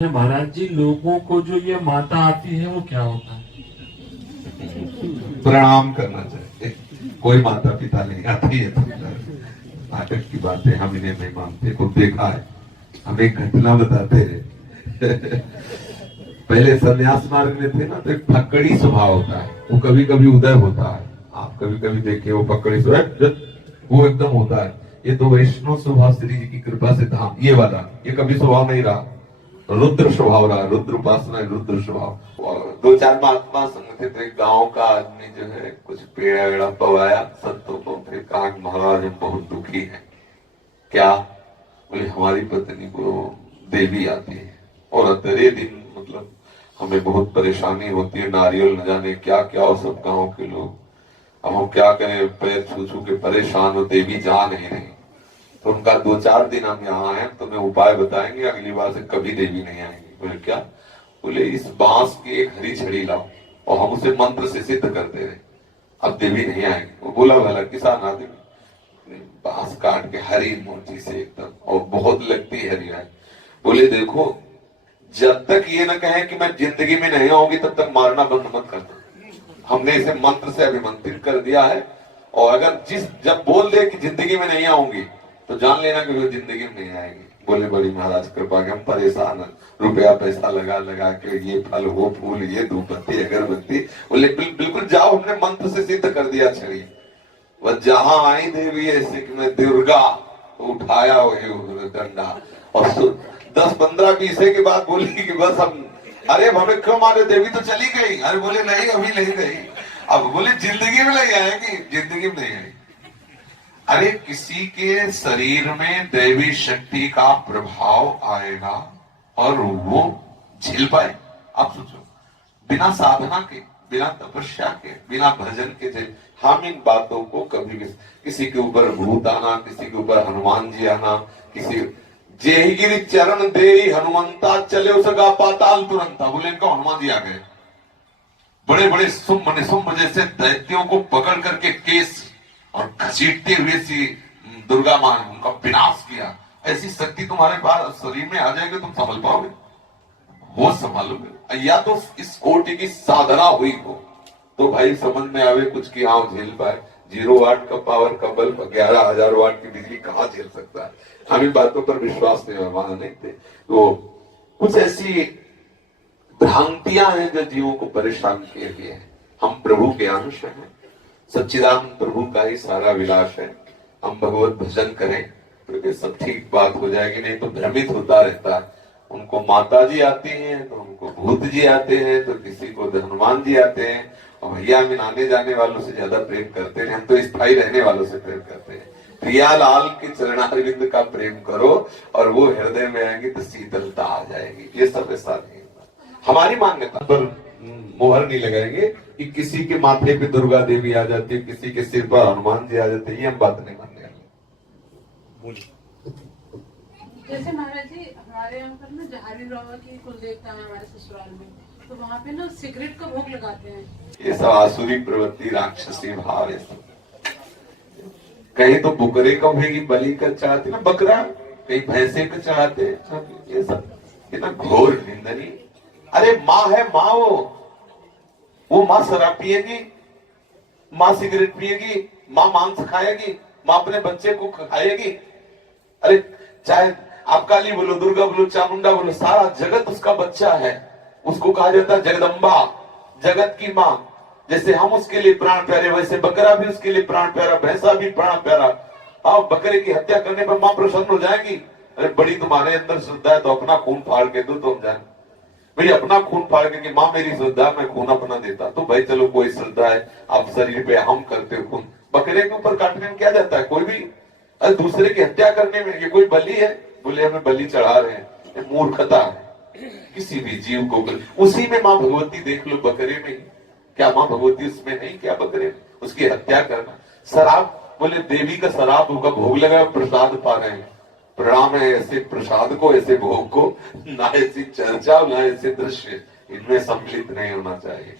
महाराज जी, लोगों को जो ये माता आती है वो क्या होता है? प्रणाम करना चाहिए। कोई माता पिता नहीं आती है तो नाटक की बातें हम इन्हें नहीं मानते। खुद देखा है, हम एक घटना बताते हैं। पहले संन्यास मार्ग में थे ना, तो एक फक्कड़ी स्वभाव होता है, वो कभी कभी उदय होता है। आप कभी कभी देखिए वो फक्कड़ी स्वभाव वो एकदम होता है। ये तो वैष्णव स्वभाव श्री जी की कृपा से था। ये वाला ये कभी स्वभाव नहीं रहा, रुद्र स्वभाव रहा। रुद्र उपासना है, रुद्र स्वभाव। और दो चार महात्मा संग थे, तो एक गांव का आदमी जो है कुछ पेड़ा वेड़ा पवाया संतों को, फिर कहा महाराज हम बहुत दुखी हैं। क्या? बोले हमारी पत्नी को देवी आती है और अंतरे दिन मतलब हमें बहुत परेशानी होती है, नारियल न जाने क्या क्या, और सब गाँव के लोग। अब हम क्या करें, पैर छू छू के परेशान हो, देवी जा नहीं रही। तो उनका 2-4 दिन हम यहाँ हैं, तुम्हें उपाय बताएंगे, अगली बार से कभी देवी नहीं आएंगी। बोले क्या? बोले इस बांस की एक हरी छड़ी लाओ और हम उसे मंत्र से सिद्ध करते रहे, अब देवी नहीं आएगी। वो बोला भला किसान आदमी, बांस काट के हरी मोटी से एकदम, और बहुत लगती हरी है। बोले देखो, जब तक ये न कहे कि मैं जिंदगी में नहीं आऊंगी तब तक मारना बंद मत करना। हमने इसे मंत्र से अभिमंत्रित कर दिया है, और अगर जब बोल दे कि जिंदगी में नहीं आऊंगी तो जान लेना कि वो जिंदगी में नहीं आएगी। बोले बड़ी महाराज कृपा के हम परेशान हैं, रुपया पैसा लगा लगा के ये फल वो फूल ये धूपबत्ती अगरबत्ती। बोले बिल्कुल जाओ, हमने मंत्र से सिद्ध कर दिया छड़ी। वह जहां आई देवी ऐसे कि मैं दुर्गा, तो उठाया वही डंडा, और 10-15-20 के बाद बोली कि बस हम, अरे हमें क्यों मारे, देवी तो चली गई। अरे बोले नहीं अभी नहीं गई। अब बोले जिंदगी में नहीं आएगी, जिंदगी में नहीं आएगी। अरे किसी के शरीर में दैवी शक्ति का प्रभाव आएगा और वो झेल पाए? आप सोचो, बिना साधना के, बिना तपस्या के, बिना भजन के झेल। हम इन बातों को कभी किसी के ऊपर भूत आना, किसी के ऊपर हनुमान जी आना, किसी जेहि गिरि चरण दे हनुमंता चले उसका पाताल तुरंता। बोले इनको हनुमान जी आ गए, बड़े बड़े शुंभ निशुंभ जैसे दैत्यों को पकड़ करके केस और घसीटते हुए सी दुर्गा मां ने उनका विनाश किया। ऐसी शक्ति तुम्हारे पास शरीर में आ जाएगी, तुम संभल पाओगे? वो संभालोगे? या तो इस कोटि की साधना हुई हो तो भाई समझ में आवे कुछ कि हाँ झेल पाए। 0 वाट का पावर का बल्ब 11,000 वाट की बिजली कहाँ झेल सकता है? हम इन बातों पर विश्वास नहीं, माना नहीं थे। तो कुछ ऐसी भ्रांतियां हैं जो जीवों को परेशान किए हुए हैं। हम प्रभु के अंश हैं, सच्चिदानंद प्रभु का ही सारा विलास है। हम भगवत भजन करें तो सब ठीक बात हो जाएगी, नहीं तो भ्रमित होता रहता है। उनको माता जी आती हैं तो उनको भूत जी आते हैं, तो किसी को हनुमान जी आते हैं। और भैया हम आने जाने वालों से ज्यादा प्रेम करते हैं, हम तो स्थायी रहने वालों से प्रेम करते हैं। प्रियालाल के चरणारविंद का प्रेम करो और वो हृदय में आएंगे तो शीतलता आ जाएगी। ये सब ऐसा नहीं, हमारी मान्यता पर मोहर नहीं लगाएंगे कि किसी के माथे पे दुर्गा देवी आ जाती है, किसी के सिर पर हनुमान जी आ जाते हैं। ये हम बात नहीं मानने वाले। जैसे महाराज जी हमारे यहाँ पर ना जहारी बाबा की कुल देवता है हमारे ससुराल में, तो वहाँ पे ना सिगरेट का भोग लगाते हैं। ये सब आसुरी प्रवृत्ति, राक्षसी भाव, ये सब। कहीं तो बुकरे का भी बलि का चढ़ाते ना, बकरा, कहीं भैंसे का चढ़ाते। ये सब इतना घोर निंदनीय। अरे माँ है, माँ वो माँ शराब पिएगी, माँ सिगरेट पिएगी, माँ मांस खाएगी, माँ अपने बच्चे को खाएगी। अरे चाहे आप काली बोलो, दुर्गा बोलो, चामुंडा बोलो, सारा जगत उसका बच्चा है। उसको कहा जाता है जगदम्बा, जगत की माँ। जैसे हम उसके लिए प्राण प्यारे, वैसे बकरा भी उसके लिए प्राण प्यारा, भैंसा भी प्राण प्यारा। आप बकरे की हत्या करने पर माँ प्रसन्न हो जाएगी। अरे बड़ी तुम्हारे अंदर श्रद्धा है तो अपना खून फाड़ के दो, तो हम जाए मेरी अपना खून फाड़ के कि माँ मेरी श्रद्धा, मैं खून अपना देता। तो भाई चलो कोई श्रद्धा है आप शरीर पे, हम करते खून। बकरे के ऊपर काटने में क्या जाता है? कोई भी अरे दूसरे की हत्या करने में ये कोई बलि है? बोले हमें बलि चढ़ा रहे हैं, ये मूर्खता है। किसी भी जीव को उसी में माँ भगवती देख लो, बकरे में। क्या माँ भगवती उसमें नहीं? क्या बकरे में उसकी हत्या करना? शराब, बोले देवी का शराब होगा, भोग लगा, प्रसाद पा रहे हैं। प्रणाम है ऐसे प्रसाद को, ऐसे भोग को, ना ऐसी चर्चा ना ऐसे दृश्य, इनमें सम्मिलित नहीं होना चाहिए।